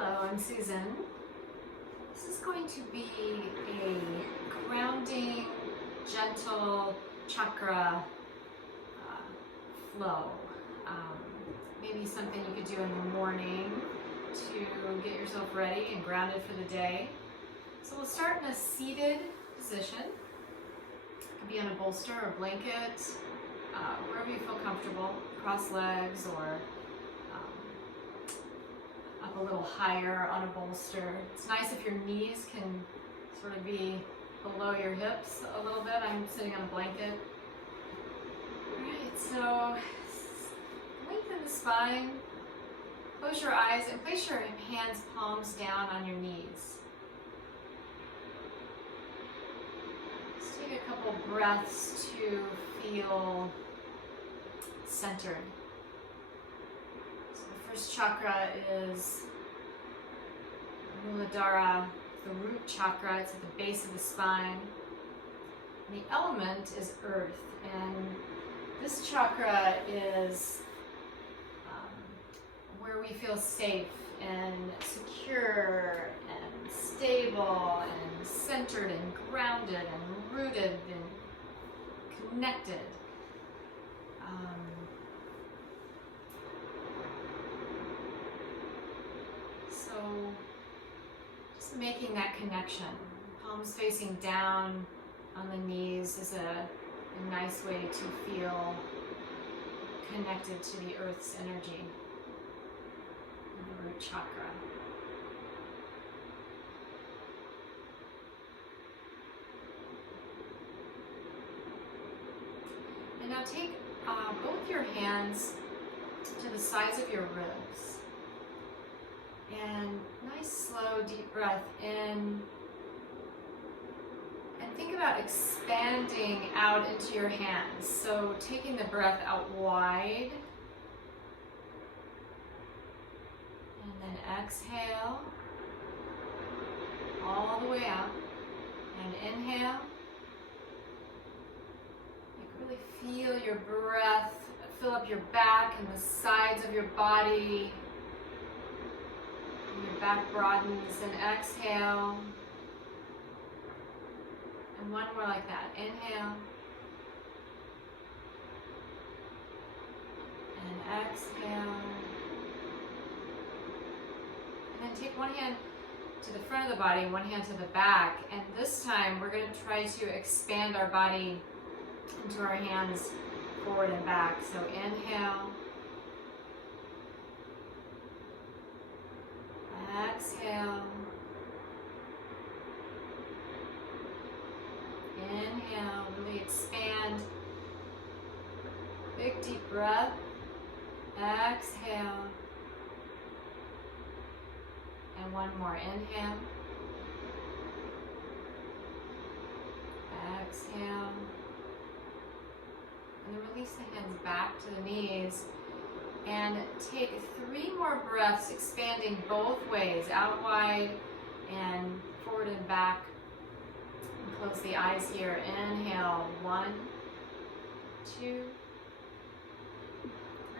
Hello, I'm Susan. This is going to be a grounding, gentle chakra flow. Maybe something you could do in the morning to get yourself ready and grounded for the day. So we'll start in a seated position. It could be on a bolster or a blanket, wherever you feel comfortable, cross legs or up a little higher on a bolster. It's nice if your knees can sort of be below your hips a little bit. I'm sitting on a blanket. Alright, so lengthen the spine, close your eyes, and place your hands palms down on your knees. Let's take a couple breaths to feel centered. First chakra is Muladhara, the root chakra. It's at the base of the spine. And the element is earth, and this chakra is where we feel safe and secure and stable and centered and grounded and rooted and connected. So just making that connection. Palms facing down on the knees is a nice way to feel connected to the earth's energy, the root chakra. And now take both your hands to the sides of your ribs. And nice, slow, deep breath in. And think about expanding out into your hands. So taking the breath out wide. And then exhale all the way out. And inhale. Like really feel your breath fill up your back and the sides of your body. Your back broadens, and exhale. And one more like that. Inhale. And exhale. And then take one hand to the front of the body, one hand to the back. And this time we're going to try to expand our body into our hands forward and back. So inhale. Exhale. Inhale, really expand. Big deep breath. Exhale. And one more. Inhale. Exhale. And then release the hands back to the knees. And take 3 more breaths, expanding both ways, out wide and forward and back. And close the eyes here. Inhale, 1, 2,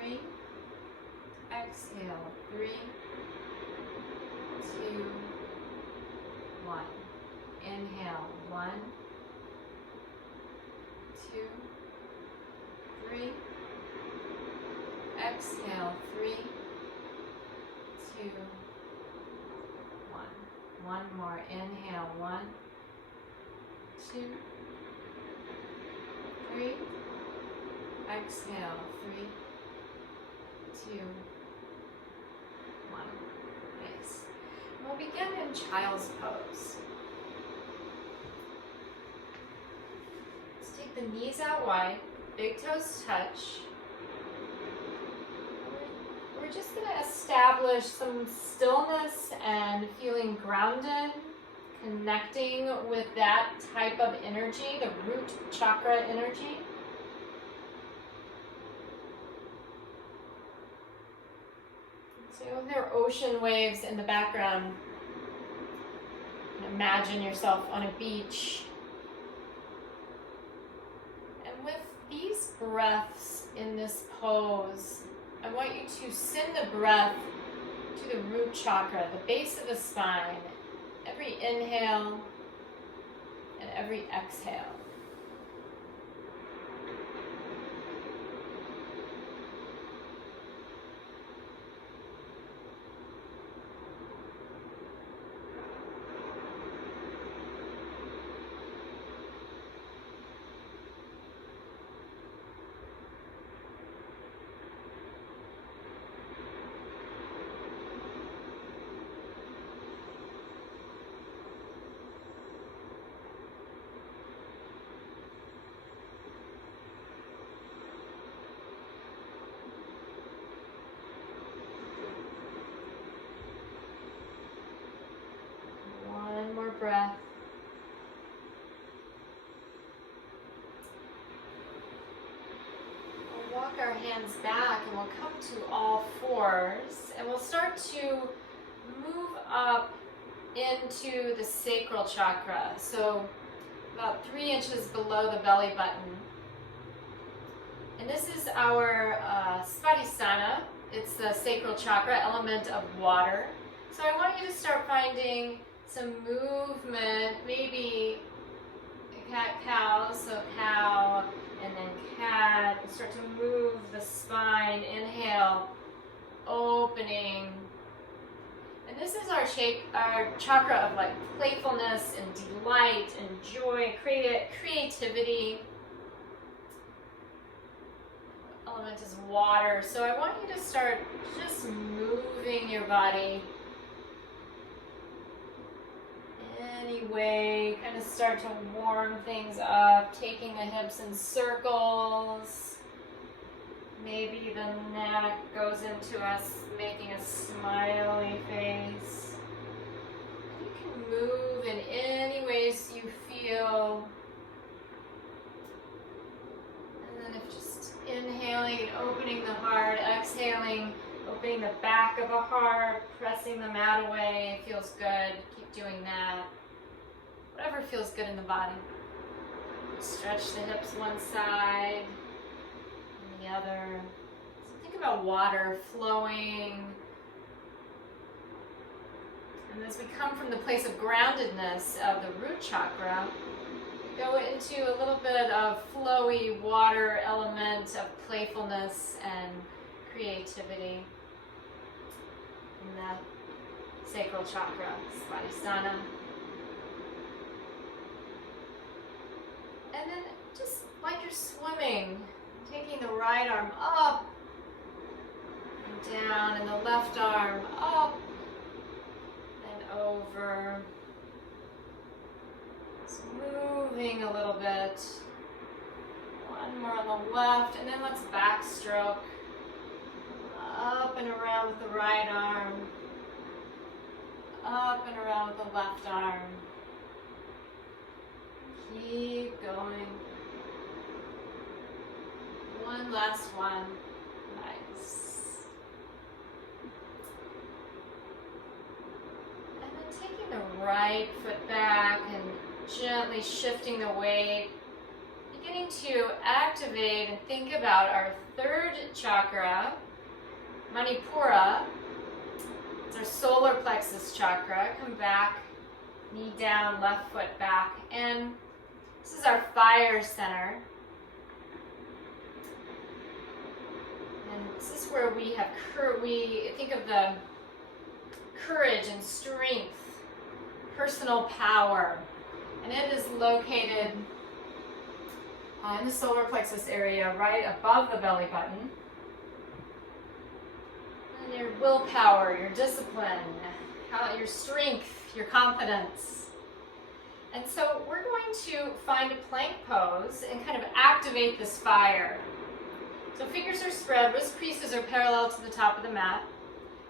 3. Exhale, 3, 2, 1. Inhale, 1, 2, 3. Exhale, 3, 2, 1. One more. Inhale, 1, 2, 3. Exhale, 3, 2, 1. Nice. We'll begin in child's pose. Let's take the knees out wide, big toes touch. We're just going to establish some stillness and feeling grounded, connecting with that type of energy, the root chakra energy. So you'll hear ocean waves in the background. And imagine yourself on a beach. And with these breaths in this pose, I want you to send the breath to the root chakra, the base of the spine. Every inhale and every exhale. One more breath. We'll walk our hands back and we'll come to all fours and we'll start to move up into the sacral chakra. So about 3 inches below the belly button. And this is our shavasana. It's the sacral chakra, element of water. So I want you to start finding some movement, maybe cat-cow, so cow, and then cat. Start to move the spine. Inhale, opening. And this is our chakra of like playfulness and delight and joy, creativity. Element is water. So I want you to start just moving your body any way, kind of start to warm things up, taking the hips in circles. Maybe the neck goes into us, making a smiley face. You can move in any ways you feel. And then if just inhaling and opening the heart, exhaling, opening the back of the heart, pressing the mat away, it feels good. Keep doing that. Whatever feels good in the body. Stretch the hips one side and the other. So think about water flowing. And as we come from the place of groundedness of the root chakra, we go into a little bit of flowy water element of playfulness and creativity in the sacral chakra, shavasana. And then just like you're swimming, taking the right arm up and down and the left arm up and over. Just moving a little bit. One more on the left and then let's backstroke. Up and around with the right arm. Up and around with the left arm. Keep going. One last one. Nice. And then taking the right foot back and gently shifting the weight. Beginning to activate and think about our third chakra, Manipura. It's our solar plexus chakra. Come back, knee down, left foot back. And this is our fire center. And this is where we have we think of the courage and strength, personal power. And it is located in the solar plexus area right above the belly button. And your willpower, your discipline, your strength, your confidence. And so we're going to find a plank pose and kind of activate this fire. So fingers are spread, wrist creases are parallel to the top of the mat.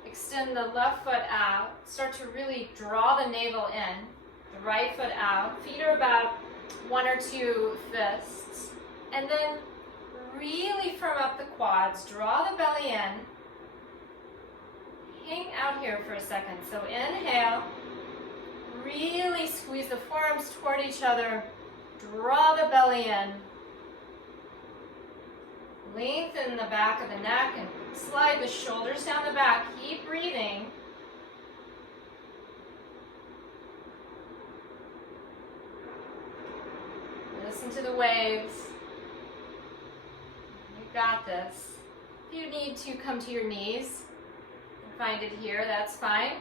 Extend the left foot out. Start to really draw the navel in. The right foot out. Feet are about 1 or 2 fists. And then really firm up the quads. Draw the belly in. Hang out here for a second. So inhale. Really squeeze the forearms toward each other. Draw the belly in. Lengthen the back of the neck and slide the shoulders down the back. Keep breathing. Listen to the waves. You got this. If you need to come to your knees and find it here, that's fine.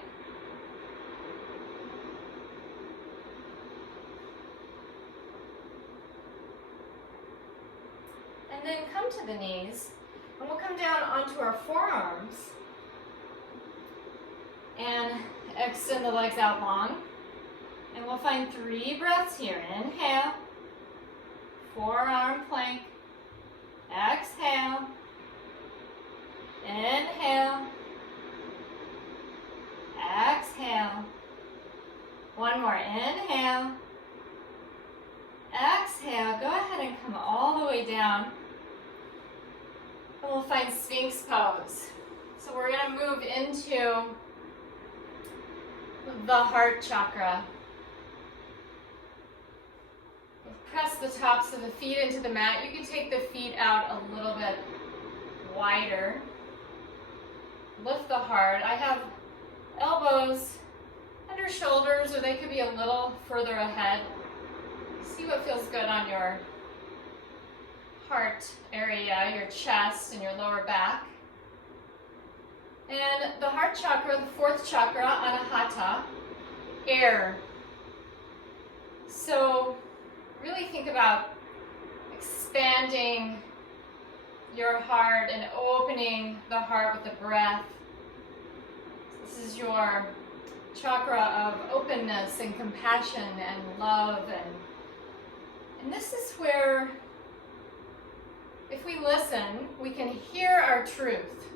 And then come to the knees, and we'll come down onto our forearms and extend the legs out long. And we'll find 3 breaths here. Inhale, forearm plank. Exhale, inhale, exhale. One more, inhale, exhale. Go ahead and come all the way down. And we'll find Sphinx pose. So we're going to move into the heart chakra. Press the tops of the feet into the mat. You can take the feet out a little bit wider. Lift the heart. I have elbows under shoulders, or they could be a little further ahead. See what feels good on your heart area, your chest and your lower back. And the heart chakra, the 4th chakra, anahata, air. So really think about expanding your heart and opening the heart with the breath. This is your chakra of openness and compassion and love, and this is where, if we listen, we can hear our truth.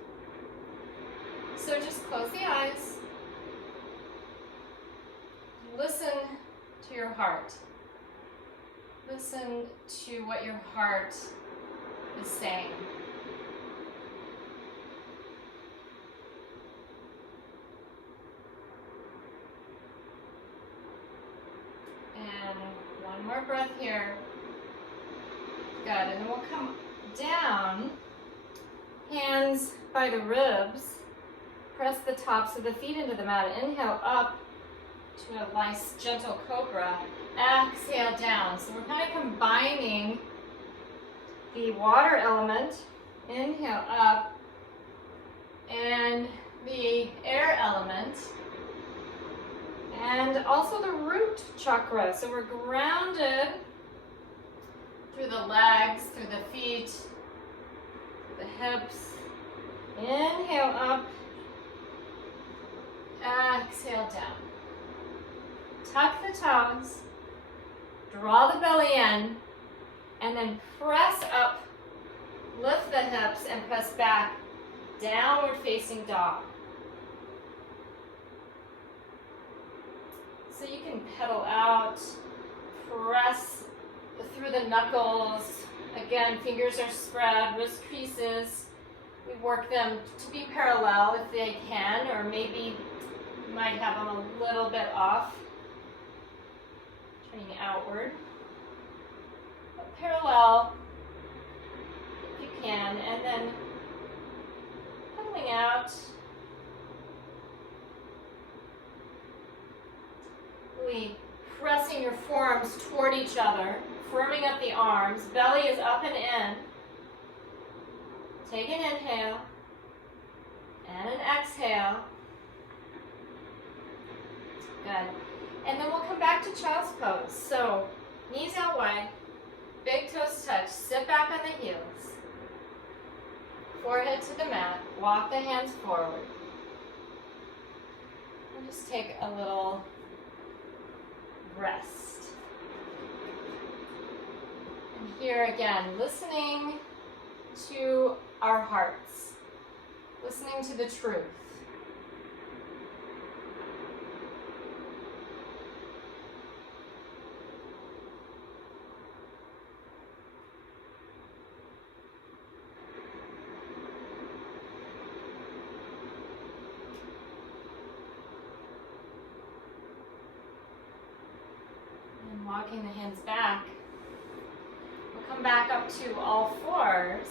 So just close the eyes. Listen to your heart. Listen to what your heart is saying. And one more breath here. Good. And then we'll come down, hands by the ribs. Press the tops of the feet into the mat. Inhale up to a nice gentle cobra. Exhale down. So we're kind of combining the water element, inhale up, and the air element, and also the root chakra. So we're grounded through the legs, through the feet, through the hips. Inhale up, exhale down. Tuck the toes, draw the belly in, and then press up, lift the hips, and press back, downward facing dog. So you can pedal out, press through the knuckles. Again, fingers are spread, wrist creases. We work them to be parallel if they can, or maybe you might have them a little bit off, turning outward. But parallel if you can, and then pedaling out. Really pressing your forearms toward each other, firming up the arms. Belly is up and in. Take an inhale and an exhale. Good. And then we'll come back to child's pose. So knees out wide, big toes touch, sit back on the heels. Forehead to the mat, walk the hands forward. And just take a little rest. And here again, listening to our hearts, listening to the truth. And walking the hands back, we'll come back up to all fours.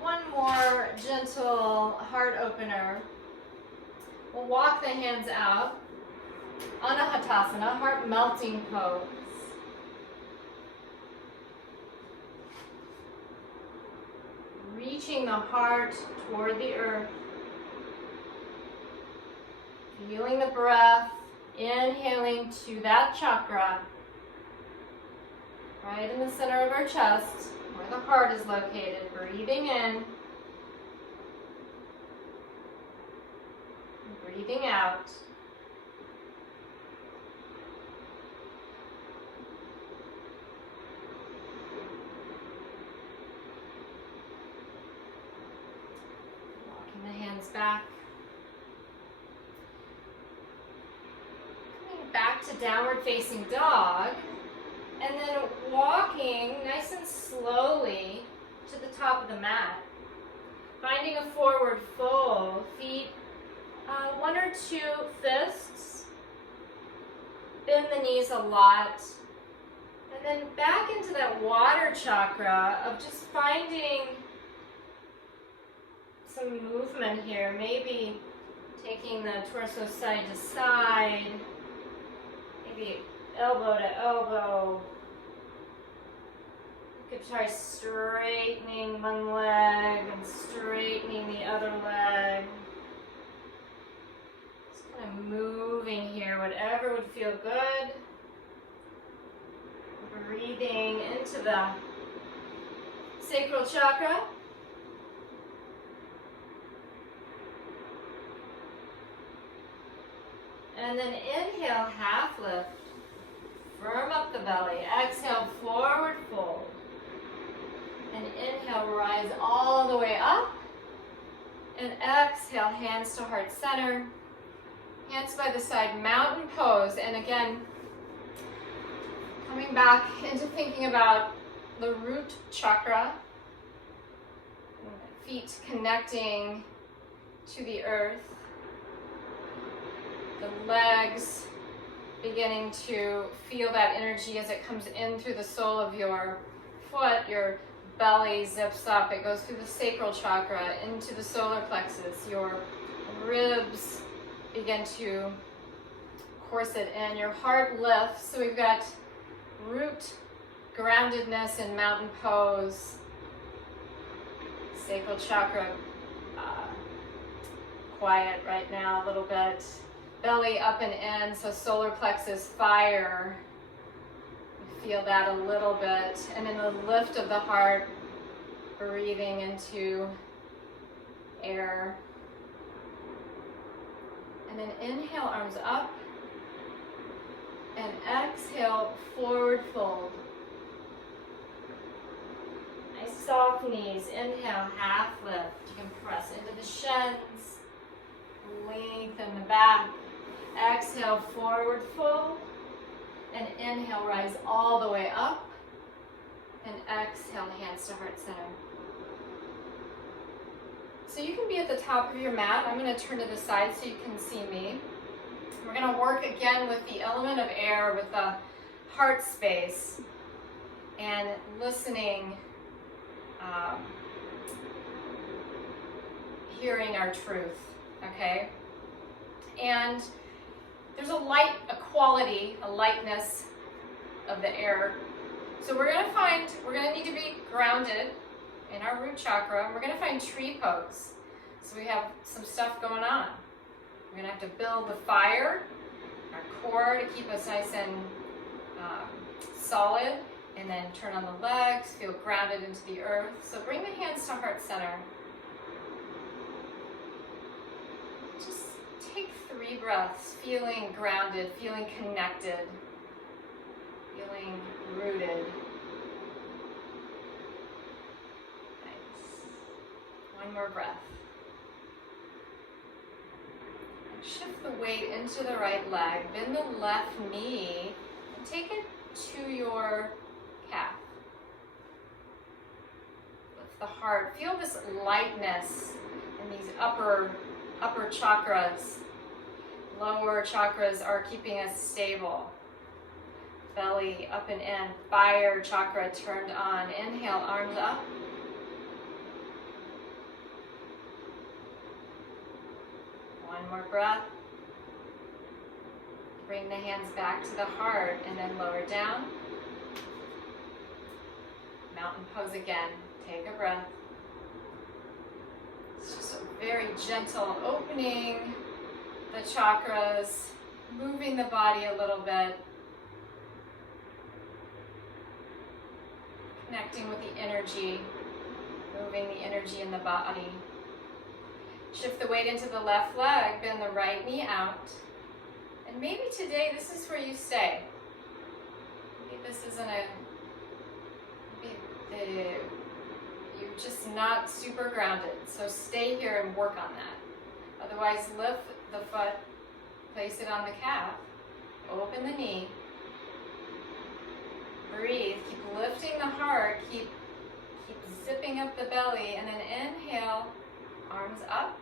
One more gentle heart opener. We'll walk the hands out. Anahatasana, heart melting pose. reaching the heart toward the earth. Feeling the breath, inhaling to that chakra, right in the center of our chest, where the heart is located. Breathing in, breathing out. Walking the hands back. Coming back to downward facing dog. And then walking nice and slowly to the top of the mat. Finding a forward fold, feet 1 or 2 fists. Bend the knees a lot. And then back into that water chakra of just finding some movement here. Maybe taking the torso side to side. Maybe elbow to elbow. You could try straightening one leg and straightening the other leg. Just kind of moving here, whatever would feel good. Breathing into the sacral chakra. And then inhale, half lift. Firm up the belly. Exhale, forward fold. And inhale, rise all the way up. And exhale, hands to heart center. Hands by the side, mountain pose. And again, coming back into thinking about the root chakra. Feet connecting to the earth. The legs beginning to feel that energy as it comes in through the sole of your foot. Your belly zips up. It goes through the sacral chakra into the solar plexus. Your ribs begin to corset in. Your heart lifts. So we've got root groundedness in mountain pose. Sacral chakra quiet right now a little bit. Belly up and in, so solar plexus fire. You feel that a little bit. And then the lift of the heart, breathing into air. And then inhale, arms up. And exhale, forward fold. Nice soft knees. Inhale, half lift. You can press into the shins. Lengthen the back. Exhale, forward fold. And inhale, rise all the way up. And exhale, hands to heart center. So you can be at the top of your mat. I'm going to turn to the side so you can see me. We're going to work again with the element of air, with the heart space, and listening, hearing our truth, okay? And there's a quality, a lightness of the air. So we're going to need to be grounded in our root chakra. We're going to find tree pose. So we have some stuff going on. We're going to have to build the fire, our core to keep us nice and solid, and then turn on the legs, feel grounded into the earth. So bring the hands to heart center. Just take 3 breaths, feeling grounded, feeling connected, feeling rooted. Nice. 1 more breath. Shift the weight into the right leg, bend the left knee, and take it to your calf. Lift the heart. Feel this lightness in these upper chakras. Lower chakras are keeping us stable. Belly up and in. Fire chakra turned on. Inhale, arms up. One more breath. Bring the hands back to the heart and then lower down. Mountain pose again. Take a breath. very gentle, opening the chakras, moving the body a little bit, connecting with the energy, moving the energy in the body. Shift the weight into the left leg, bend the right knee out. And maybe today this is where you stay. Maybe this isn't you're just not super grounded. So stay here and work on that. Otherwise, lift the foot, place it on the calf, open the knee, breathe, keep lifting the heart, keep zipping up the belly, and then inhale, arms up.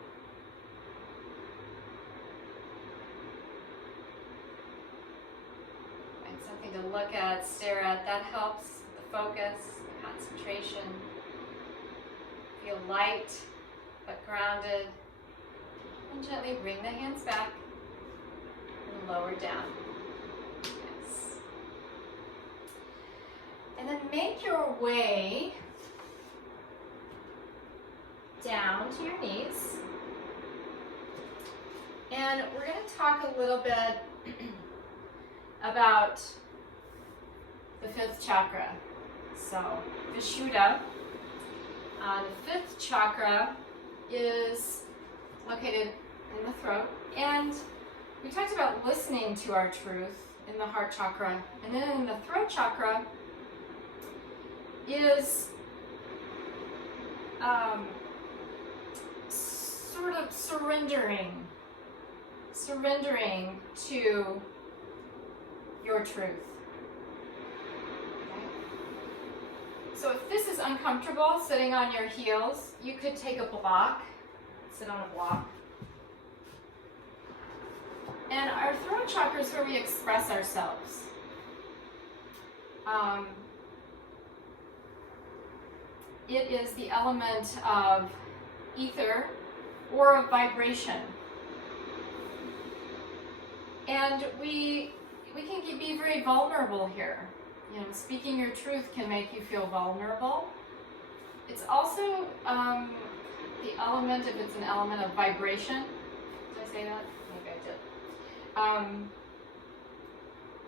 Find something to look at, stare at. That helps the focus, the concentration. Feel light but grounded. And gently bring the hands back and lower down. Yes. And then make your way down to your knees. And we're going to talk a little bit about the fifth chakra. So, Vishuddha. The fifth chakra is located in the throat. And we talked about listening to our truth in the heart chakra. And then in the throat chakra is sort of surrendering to your truth. Okay? So if this is uncomfortable, sitting on your heels, you could take a block, sit on a block. And our throat chakra is where we express ourselves. It is the element of ether or of vibration. And we can be very vulnerable here. You know, speaking your truth can make you feel vulnerable. It's also the element, if it's an element of vibration. Did I say that? Maybe I did.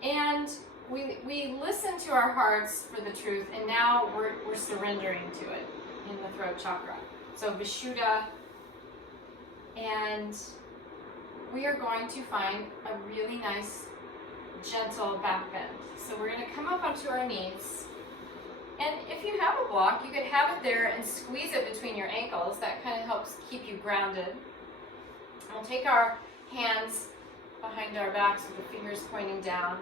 And we listen to our hearts for the truth, and now we're surrendering to it in the throat chakra. So Vishuddha, and we are going to find a really nice, gentle back bend. So we're going to come up onto our knees. And if you have a block, you could have it there and squeeze it between your ankles. That kind of helps keep you grounded. We'll take our hands behind our backs with the fingers pointing down.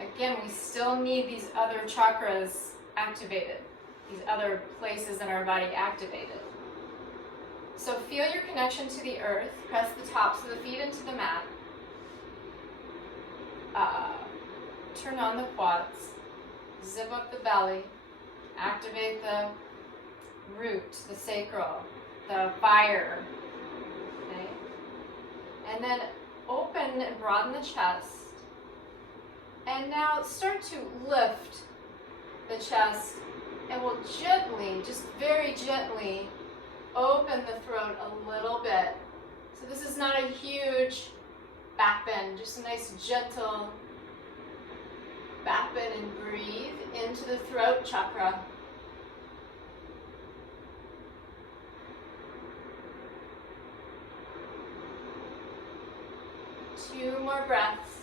Again, we still need these other chakras activated, these other places in our body activated. So feel your connection to the earth. Press the tops of the feet into the mat. Turn on the quads. Zip up the belly. Activate the root, the sacral, the fire. Okay? And then open and broaden the chest. And now start to lift the chest, and we'll gently, just very gently, open the throat a little bit. So this is not a huge back bend, just a nice gentle back bend, and breathe into the throat chakra. Two more breaths.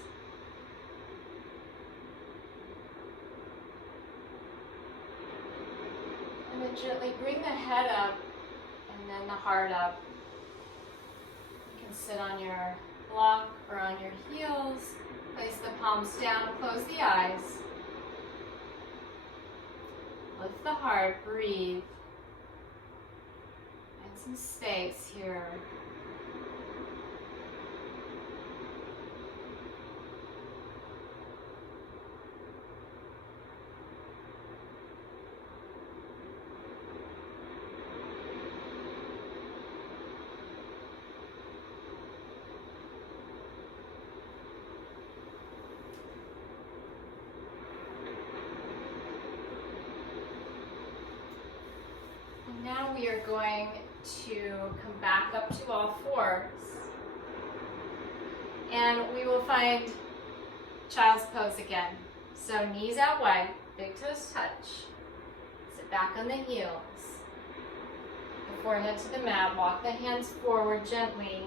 And then gently bring the head up and then the heart up. You can sit on your block or on your heels. Place the palms down, close the eyes. Lift the heart, breathe. Find some space here. Now we you're going to come back up to all fours. And we will find child's pose again. So knees out wide, big toes touch. Sit back on the heels. The forehead to the mat, walk the hands forward gently.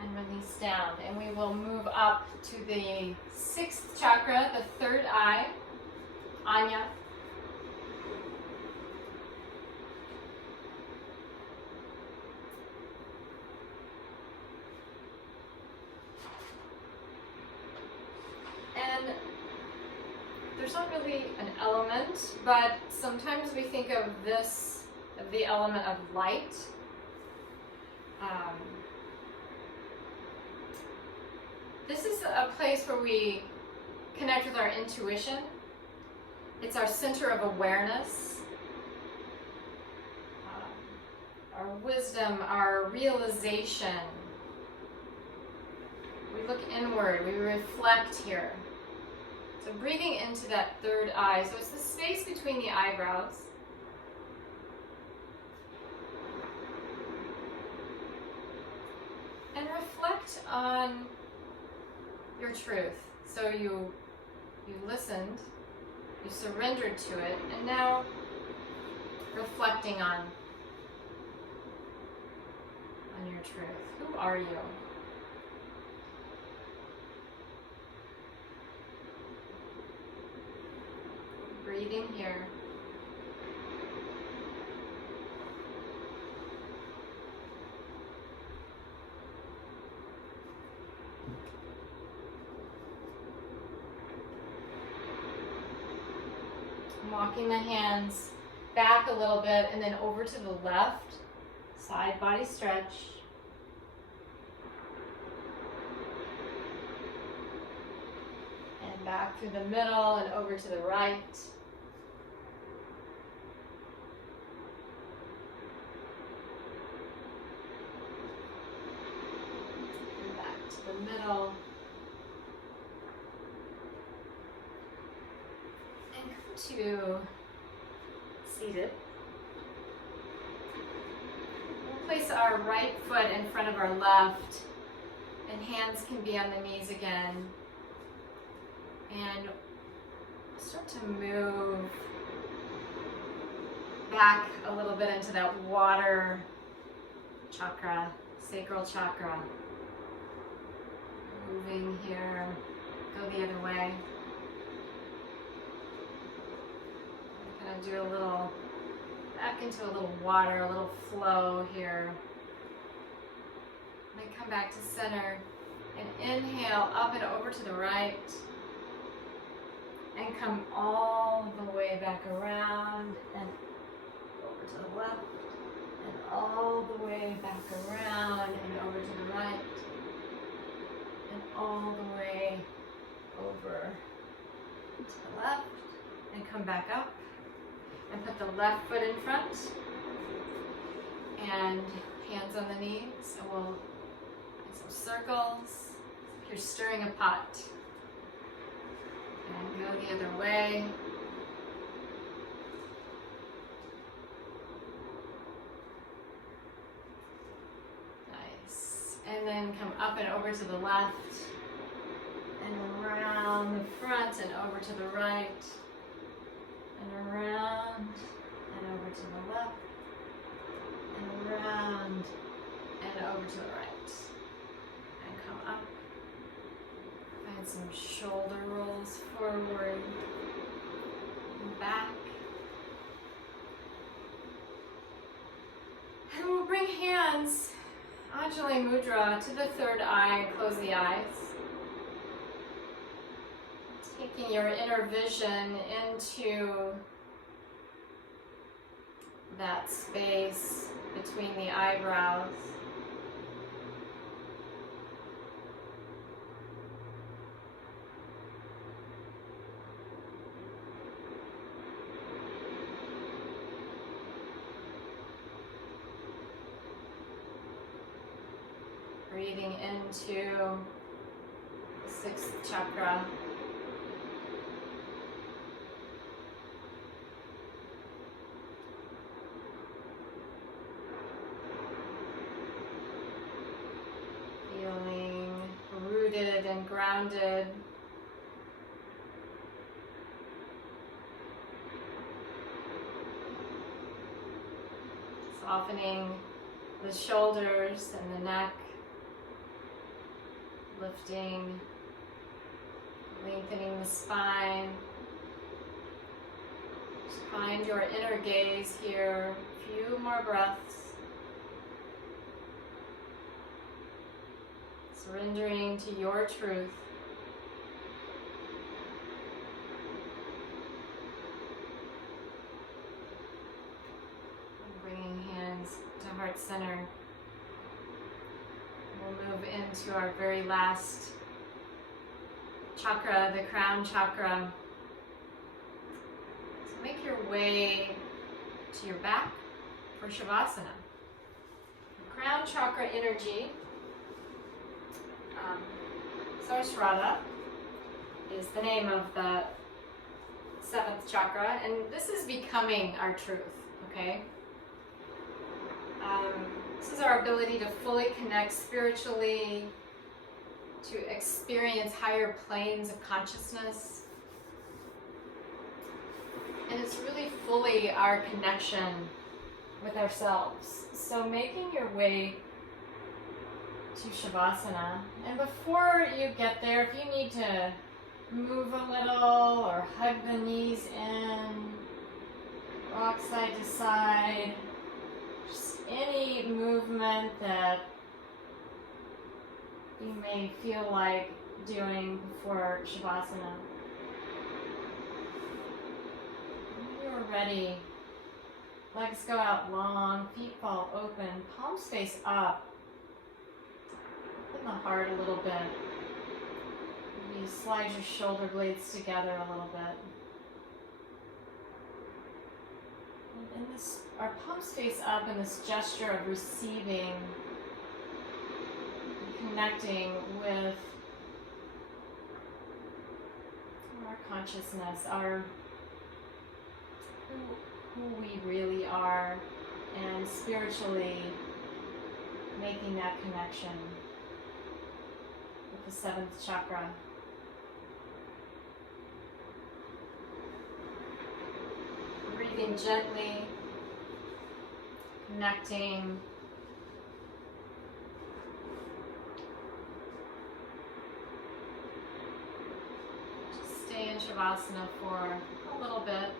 And release down. And we will move up to the 6th chakra, the 3rd eye, Anya. And there's not really an element, but sometimes we think of this, of the element of light. This is a place where we connect with our intuition. It's our center of awareness, our wisdom, our realization. We look inward, we reflect here. So breathing into that 3rd eye. So it's the space between the eyebrows. And reflect on your truth. So you listened, you surrendered to it, and now reflecting on your truth. Who are you? Breathing here. Walking the hands back a little bit and then over to the left, side body stretch. And back through the middle and over to the right. And back to the middle. To seated. We'll place our right foot in front of our left, and hands can be on the knees again. And start to move back a little bit into that water chakra, sacral chakra. Moving here, go the other way. Do a little, back into a little water, a little flow here. And then come back to center and inhale up and over to the right. And come all the way back around and over to the left. And all the way back around and over to the right. And all the way over to the left. And come back up. And put the left foot in front and hands on the knees, and we'll make some circles. If you're stirring a pot, and go the other way. Nice. And then come up and over to the left, and around the front and over to the right. And around, and over to the left, and around, and over to the right. And come up. Find some shoulder rolls forward, and back. And we'll bring hands, Anjali Mudra, to the 3rd eye and close the eyes. Taking your inner vision into that space between the eyebrows. Breathing into the 6th chakra. grounded. Softening the shoulders and the neck, lifting, lengthening the spine. Just find your inner gaze here. A few more breaths. Surrendering to your truth. And bringing hands to heart center. We'll move into our very last chakra, the crown chakra. So make your way to your back for shavasana. The crown chakra energy, Sarasrata, is the name of the 7th chakra, and this is becoming our truth, okay? This is our ability to fully connect spiritually, to experience higher planes of consciousness. And it's really fully our connection with ourselves. So making your way to shavasana, and before you get there, if you need to move a little or hug the knees in, rock side to side, just any movement that you may feel like doing before shavasana. When you're ready, legs go out long, feet fall open, palms face up. Open the heart a little bit. Maybe slide your shoulder blades together a little bit. And in this, our palms face up in this gesture of receiving, connecting with our consciousness, our who we really are, and spiritually making that connection with the 7th chakra. Breathing gently, connecting. Just stay in shavasana for a little bit.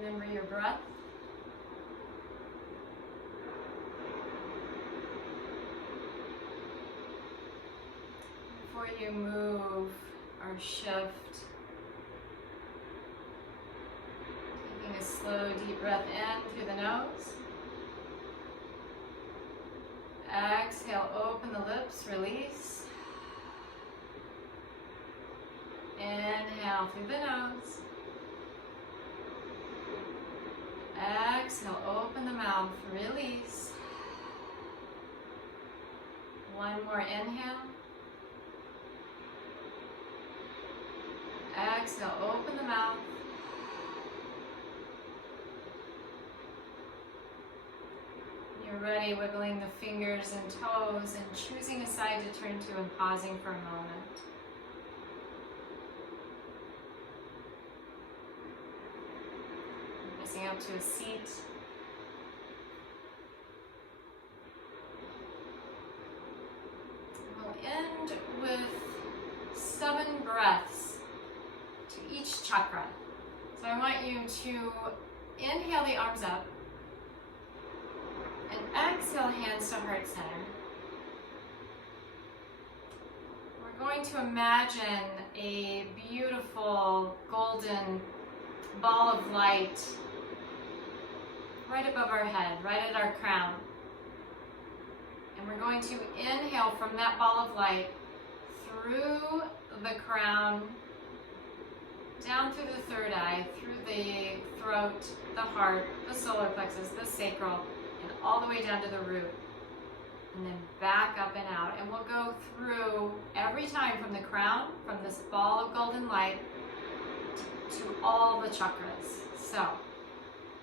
Remember your breath. before you move or shift, taking a slow, deep breath in through the nose. Exhale, open the lips, release. Inhale through the nose. Exhale, open the mouth, release. One more inhale. Exhale, open the mouth. You're ready, wiggling the fingers and toes and choosing a side to turn to and pausing for a moment. Pressing up to a seat. We'll end with 7 breaths to each chakra. So I want you to inhale the arms up and exhale hands to heart center. We're going to imagine a beautiful golden ball of light right above our head, right at our crown. And we're going to inhale from that ball of light through the crown, down through the third eye, through the throat, the heart, the solar plexus, the sacral, and all the way down to the root. And then back up and out. And we'll go through every time from the crown, from this ball of golden light, to all the chakras. So,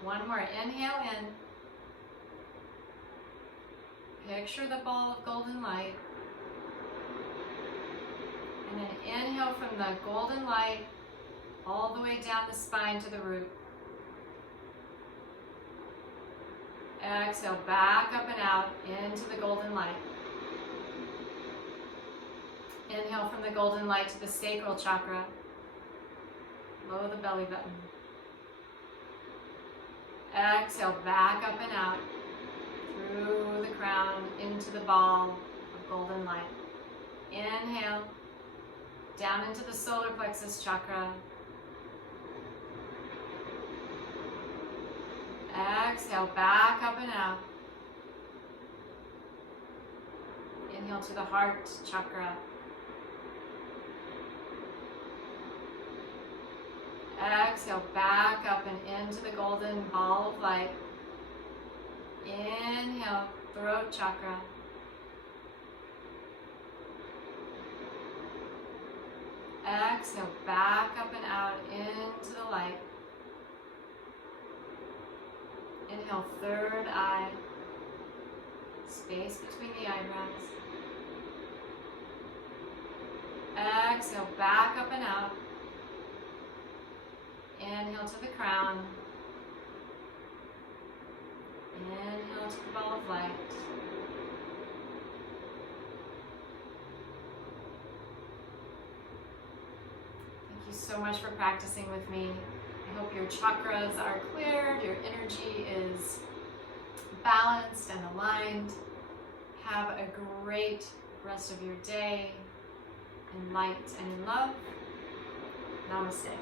one more inhale in. Picture the ball of golden light. And then inhale from the golden light all the way down the spine to the root. Exhale, back up and out into the golden light. Inhale from the golden light to the sacral chakra, below the belly button. Exhale, back up and out through the crown into the ball of golden light. Inhale, down into the solar plexus chakra. Exhale, back up and out. Inhale to the heart chakra. Exhale, back up and into the golden ball of light. Inhale, throat chakra. Exhale, back up and out into the light. Inhale, third eye, space between the eyebrows. Exhale, back up and out. Inhale to the crown. Inhale to the ball of light. Thank you so much for practicing with me. I hope your chakras are cleared, your energy is balanced and aligned. Have a great rest of your day in light and in love. Namaste.